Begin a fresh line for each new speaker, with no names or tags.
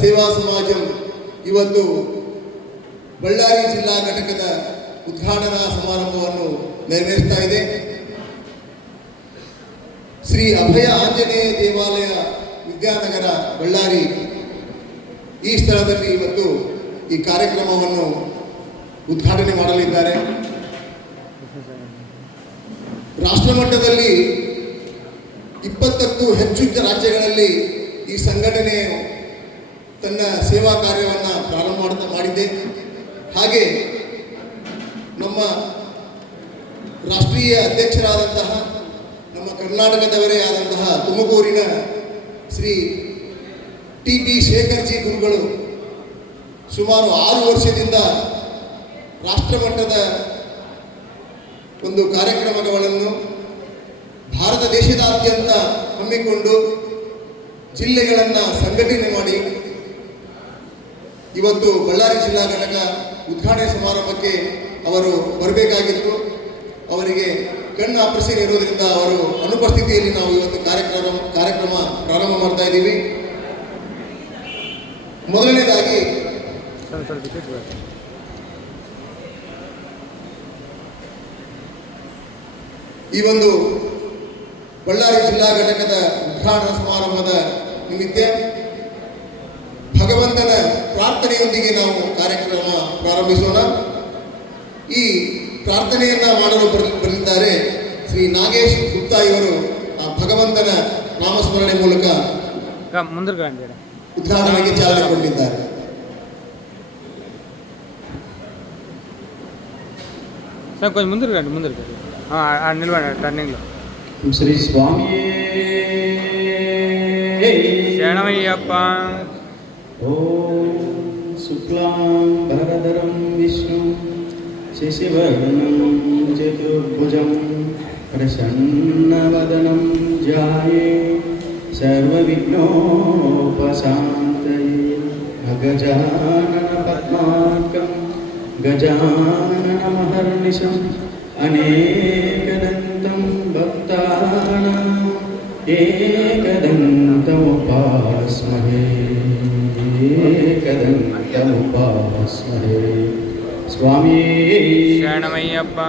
ಸೇವಾ ಸಮಾಜಂ ಇವತ್ತು ಬಳ್ಳಾರಿ ಜಿಲ್ಲಾ ಘಟಕದ ಉದ್ಘಾಟನಾ ಸಮಾರಂಭವನ್ನು ನೆರವೇರಿಸ್ತಾ ಇದೆ. ಶ್ರೀ ಅಭಯ ಆಂಜನೇಯ ದೇವಾಲಯ ವಿದ್ಯಾನಗರ ಬಳ್ಳಾರಿ ಈ ಸ್ಥಳದಲ್ಲಿ ಇವತ್ತು ಈ ಕಾರ್ಯಕ್ರಮವನ್ನು ಉದ್ಘಾಟನೆ ಮಾಡಲಿದ್ದಾರೆ. ರಾಷ್ಟ್ರಮಟ್ಟದಲ್ಲಿ ಇಪ್ಪತ್ತಕ್ಕೂ ಹೆಚ್ಚು ರಾಜ್ಯಗಳಲ್ಲಿ ಈ ಸಂಘಟನೆಯು ತನ್ನ ಸೇವಾ ಕಾರ್ಯವನ್ನು ಪ್ರಾರಂಭ ಮಾಡ್ತಾ ಮಾಡಿದೆ ಹಾಗೆ ನಮ್ಮ ರಾಷ್ಟ್ರೀಯ ಅಧ್ಯಕ್ಷರಾದಂತಹ ನಮ್ಮ ಕರ್ನಾಟಕದವರೇ ಆದಂತಹ ತುಮಕೂರಿನ ಶ್ರೀ ಟಿ ಪಿ ಶೇಖರ್ಜಿ ಗುರುಗಳು ಸುಮಾರು ಆರು ವರ್ಷದಿಂದ ರಾಷ್ಟ್ರಮಟ್ಟದ ಒಂದು ಕಾರ್ಯಕ್ರಮಗಳನ್ನು ಭಾರತ ದೇಶದಾದ್ಯಂತ ಹಮ್ಮಿಕೊಂಡು ಜಿಲ್ಲೆಗಳನ್ನು ಸಂಘಟನೆ ಮಾಡಿ ಇವತ್ತು ಬಳ್ಳಾರಿ ಜಿಲ್ಲಾ ಘಟಕ ಉದ್ಘಾಟನೆ ಸಮಾರಂಭಕ್ಕೆ ಅವರು ಬರಬೇಕಾಗಿತ್ತು. ಅವರಿಗೆ ಕಣ್ಣು ಆಪರೇಷನ್ ಇರುವುದರಿಂದ ಅವರು ಅನುಪಸ್ಥಿತಿಯಲ್ಲಿ ನಾವು ಇವತ್ತು ಕಾರ್ಯಕ್ರಮ ಕಾರ್ಯಕ್ರಮ ಪ್ರಾರಂಭ ಮಾಡ್ತಾ ಇದ್ದೀವಿ. ಮೊದಲನೇದಾಗಿ ಈ ಒಂದು ಬಳ್ಳಾರಿ ಜಿಲ್ಲಾ ಘಟಕದ ಉದ್ಘಾಟನಾ ಸಮಾರಂಭದ ನಿಮಿತ್ತ ಪ್ರಾರ್ಥನೆಯೊಂದಿಗೆ ನಾವು ಕಾರ್ಯಕ್ರಮ ಪ್ರಾರಂಭಿಸೋಣ. ಈ ಪ್ರಾರ್ಥನೆಯನ್ನ ಮಾಡಲು ಬರೆದಿದ್ದಾರೆ ಶ್ರೀ ನಾಗೇಶ್ ಗುಪ್ತಾ ಇವರು ಭಗವಂತನ ನಾಮಸ್ಮರಣೆ ಮೂಲಕ ಉದ್ಘಾಟನೆಗೆ ಚಾಲನೆ ಕೊಟ್ಟಿದ್ದಾರೆ
ಶ್ರೀ
ಸ್ವಾಮಿ
ಶರಣಯ್ಯಪ್ಪ. ಓ शुक्लां भरधरं विष्णुं शिशिवर्णं चतुर्भुजं प्रसन्नवदनं जाये सर्वविघ्नोपशान्तये अगजाननपद्मार्कं गजाननमहर्निशम् अनेकदन्तं भक्तानाम् एकदन्तमुपास्महे ஞானகுபாஸ்மகே சுவாமி
शरणमय्यप्पा।